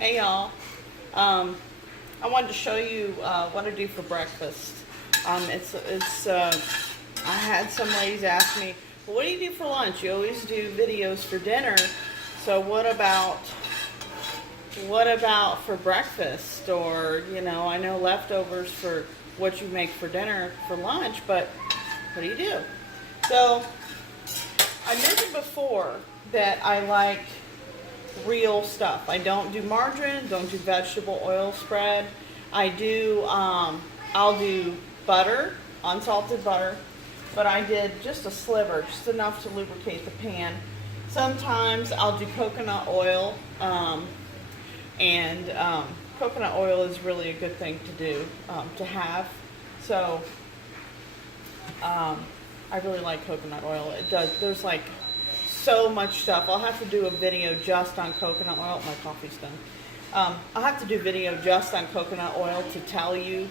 Hey y'all. Um, I wanted to show you what I do for breakfast. I had some ladies ask me, well, what do you do for lunch? You always do videos for dinner. So what about for breakfast? Or, I know leftovers for what you make for dinner for lunch, but what do you do? So I mentioned before that I like real stuff. I don't do margarine, don't do vegetable oil spread. I'll do butter, unsalted butter, but I did just a sliver, just enough to lubricate the pan. Sometimes I'll do coconut oil, and coconut oil is really a good thing to do, to have. So I really like coconut oil. There's like so much stuff. I'll have to do a video just on coconut oil. My coffee's done. I'll have to do a video just on coconut oil to tell you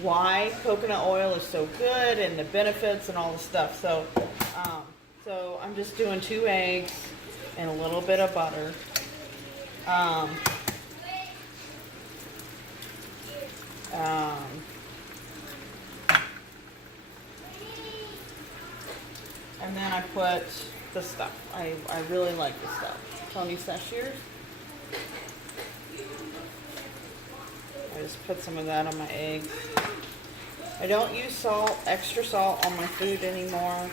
why coconut oil is so good and the benefits and all the stuff. So I'm just doing 2 eggs and a little bit of butter. Um, um, and then I put the stuff. I really like the stuff. Tony Sashears. I just put some of that on my eggs. I don't use salt, extra salt on my food anymore.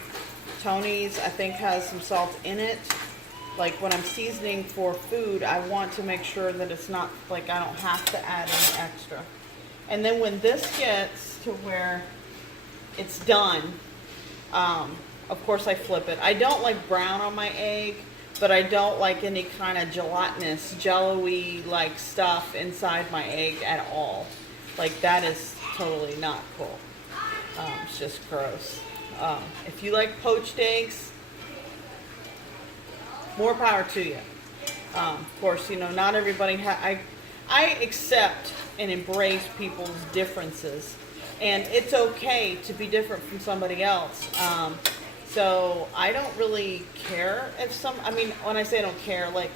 Tony's, I think, has some salt in it. Like when I'm seasoning for food, I want to make sure that it's not, like I don't have to add any extra. And then when this gets to where it's done, of course I flip it. I don't like brown on my egg, but I don't like any kind of gelatinous, jello-y like stuff inside my egg at all. Like that is totally not cool. It's just gross. If you like poached eggs, more power to you. Of course, not everybody I accept and embrace people's differences, and it's okay to be different from somebody else. So I don't really care if when I say I don't care, like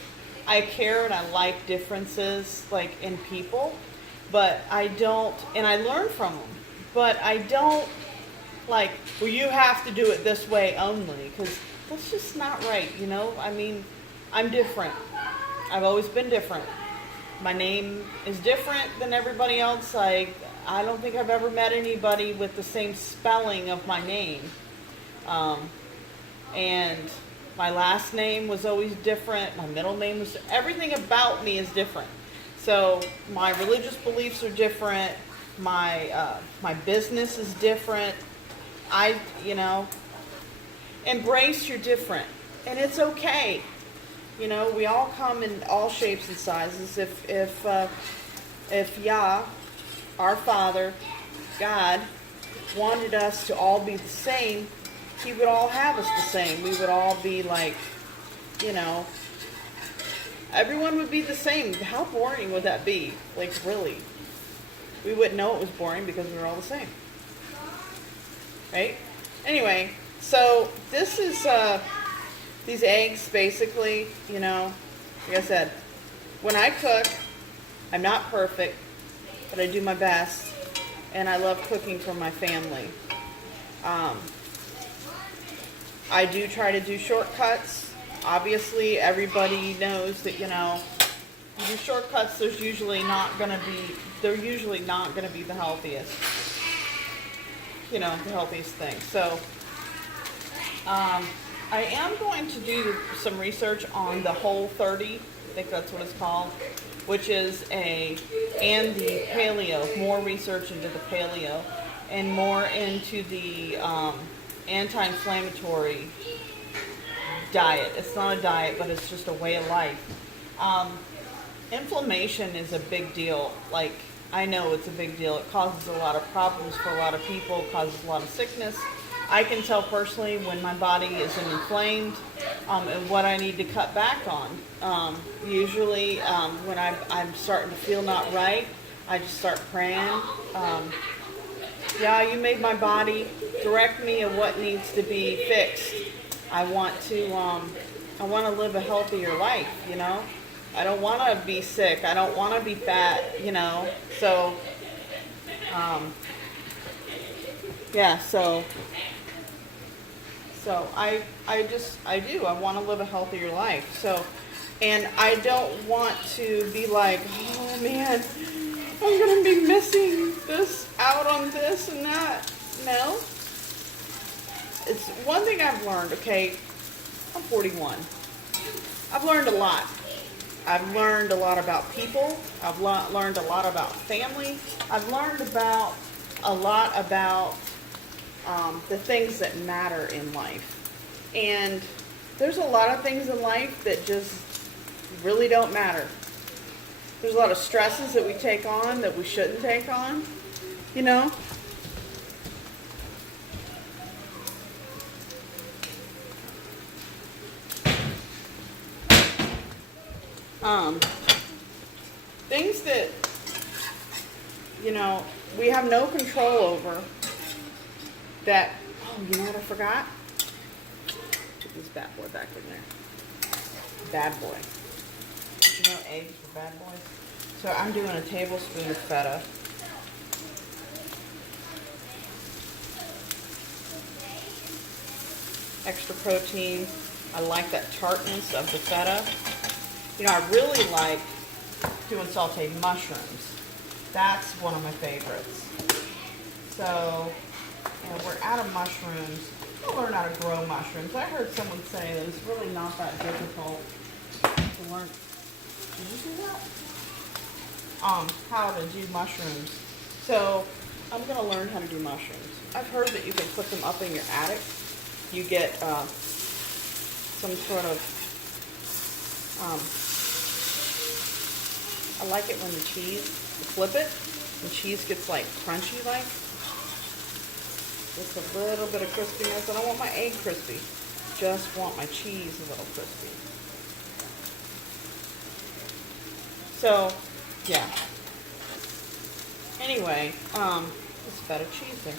I care and I like differences like in people, but I don't, and I learn from them, but I don't like, well, you have to do it this way only, because that's just not right, I'm different. I've always been different. My name is different than everybody else. I don't think I've ever met anybody with the same spelling of my name. And my last name was always different. My middle name was, everything about me is different. So my religious beliefs are different. My business is different. Embrace your different, and it's okay. We all come in all shapes and sizes. If Yah, our Father, God, wanted us to all be the same, He would all have us the same. We would all be like, everyone would be the same. How boring would that be? Like, really? We wouldn't know it was boring because we were all the same. Right? Anyway, so this is, these eggs basically, like I said, when I cook, I'm not perfect, but I do my best, and I love cooking for my family. I do try to do shortcuts. Obviously, everybody knows that, you do shortcuts, they're usually not going to be the healthiest, the healthiest thing. So, I am going to do some research on the Whole30, I think that's what it's called, which is and the paleo, more research into the paleo, and more into the anti-inflammatory diet. It's not a diet, but it's just a way of life. Inflammation is a big deal. Like, I know it's a big deal. It causes a lot of problems for a lot of people, it causes a lot of sickness. I can tell personally when my body is inflamed, and what I need to cut back on. Usually when I'm starting to feel not right, I just start praying. You made my body. Direct me of what needs to be fixed. I want to live a healthier life, I don't want to be sick. I don't want to be fat, So, yeah, so I do. I want to live a healthier life. So, and I don't want to be like, oh man, I'm going to be missing this out on this and that. No. It's one thing I've learned, okay, I'm 41. I've learned a lot. I've learned a lot about people. I've learned a lot about family. I've learned a lot about the things that matter in life. And there's a lot of things in life that just really don't matter. There's a lot of stresses that we take on that we shouldn't take on, you know? Things that, we have no control over that, oh, you know what I forgot? Put this bad boy back in there. Bad boy. You know eggs for bad boys? So I'm doing a tablespoon of feta. Extra protein. I like that tartness of the feta. I really like doing sauteed mushrooms. That's one of my favorites. So, we're out of mushrooms. I'll learn how to grow mushrooms. I heard someone say that it's really not that difficult to learn. Did you see that? How to do mushrooms. So, I'm going to learn how to do mushrooms. I've heard that you can put them up in your attic. You get some sort of I like it when the cheese, you flip it, and cheese gets like crunchy like. Just a little bit of crispiness. I don't want my egg crispy. Just want my cheese a little crispy. So, yeah. Anyway, it's feta cheese there.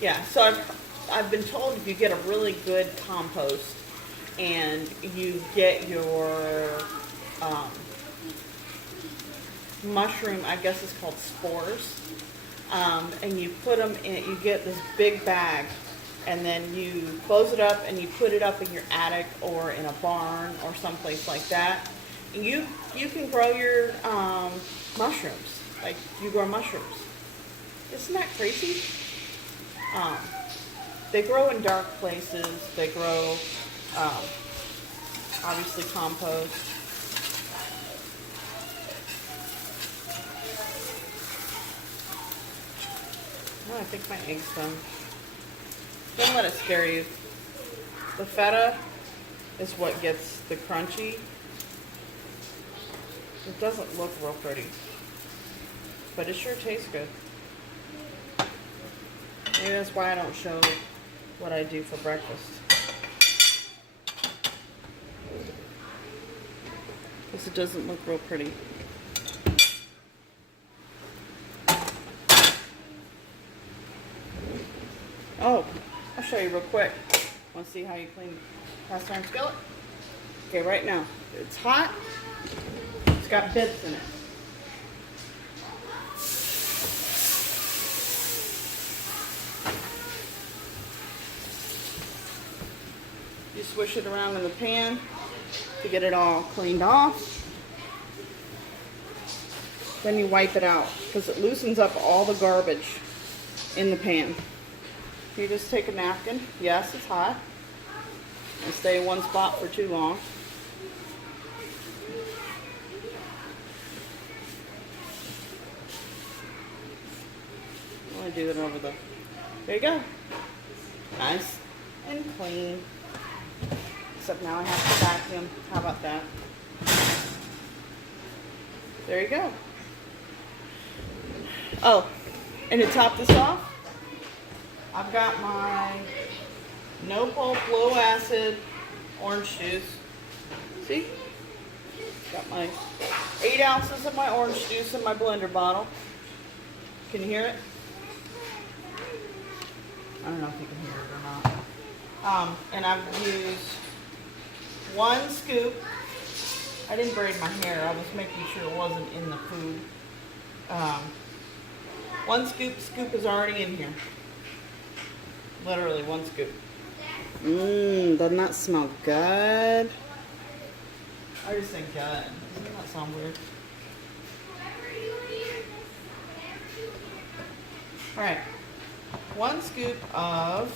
Yeah, so I've been told if you get a really good compost and you get your mushroom, I guess it's called spores, and you put them in, you get this big bag, and then you close it up and you put it up in your attic or in a barn or someplace like that. And you can grow your mushrooms, like you grow mushrooms. Isn't that crazy? They grow in dark places. They grow, obviously, compost. Oh, I think my egg's done. Don't let it scare you. The feta is what gets the crunchy. It doesn't look real pretty, but it sure tastes good. Maybe that's why I don't show what I do for breakfast. Because it doesn't look real pretty. Oh, I'll show you real quick. Want to see how you clean cast iron skillet? Okay, right now. It's hot. It's got bits in it. You swish it around in the pan to get it all cleaned off. Then you wipe it out because it loosens up all the garbage in the pan. You just take a napkin. Yes, it's hot. And stay in one spot for too long. I'm going to do it over the... There you go. Nice and clean. Except now I have to vacuum. How about that? There you go. Oh, and to top this off, I've got my no pulp, low acid orange juice. See? Got my 8 ounces of my orange juice in my blender bottle. Can you hear it? I don't know if you can hear it or not. And I've used 1 scoop I didn't braid my hair. I was making sure it wasn't in the food. One scoop is already in here. Literally one scoop. Doesn't that smell good? I just think good. Doesn't that sound weird? Alright. 1 scoop of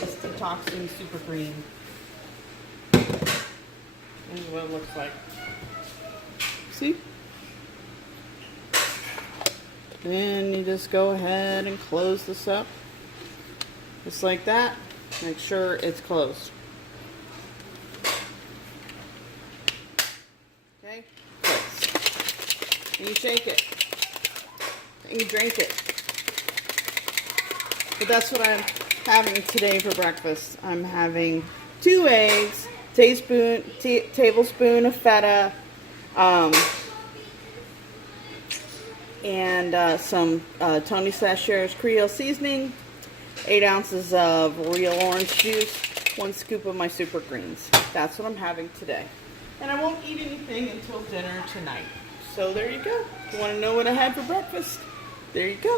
this Detoxing Super Green. This is what it looks like. See? Then you just go ahead and close this up. Just like that. Make sure it's closed. Okay? Close. And you shake it. And you drink it. But that's what I'm having today for breakfast. I'm having 2 eggs, tablespoon of feta, and some Tony Chachere's Creole seasoning, 8 ounces of real orange juice, 1 scoop of my super greens. That's what I'm having today. And I won't eat anything until dinner tonight. So there you go. If you want to know what I had for breakfast, there you go.